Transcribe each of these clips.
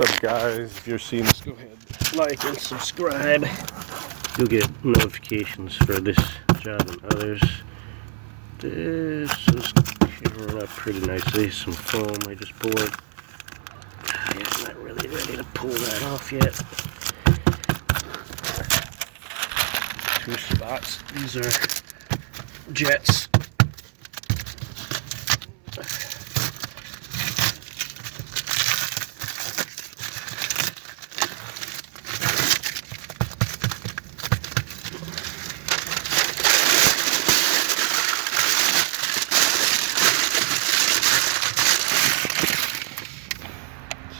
What's up, guys? If you're seeing this, go ahead, like and subscribe. You'll get notifications for this job and others. This is covering up pretty nicely. Some foam I just poured. I'm not really ready to pull that off yet. 2 spots. These are jets.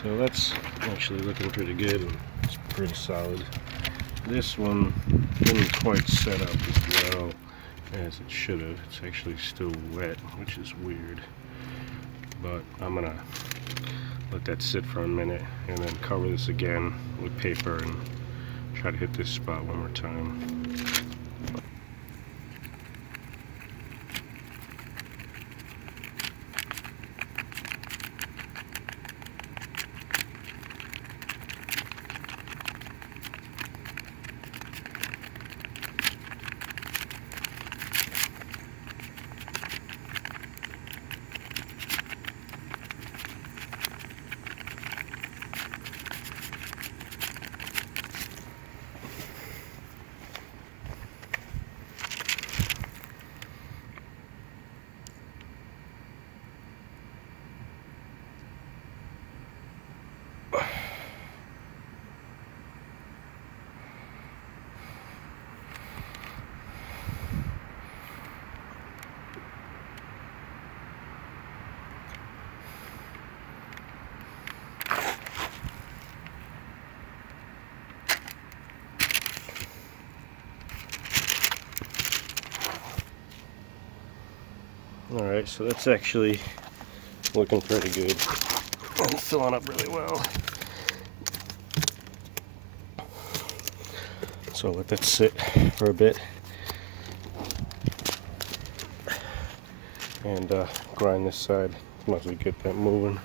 So that's actually looking pretty good, and it's pretty solid. This one didn't quite set up as well as it should have. It's actually still wet, which is weird. But I'm gonna let that sit for a minute and then cover this again with paper and try to hit this spot one more time. Alright, so that's actually looking pretty good and filling up really well. So I'll let that sit for a bit and grind this side. Might as well get that moving.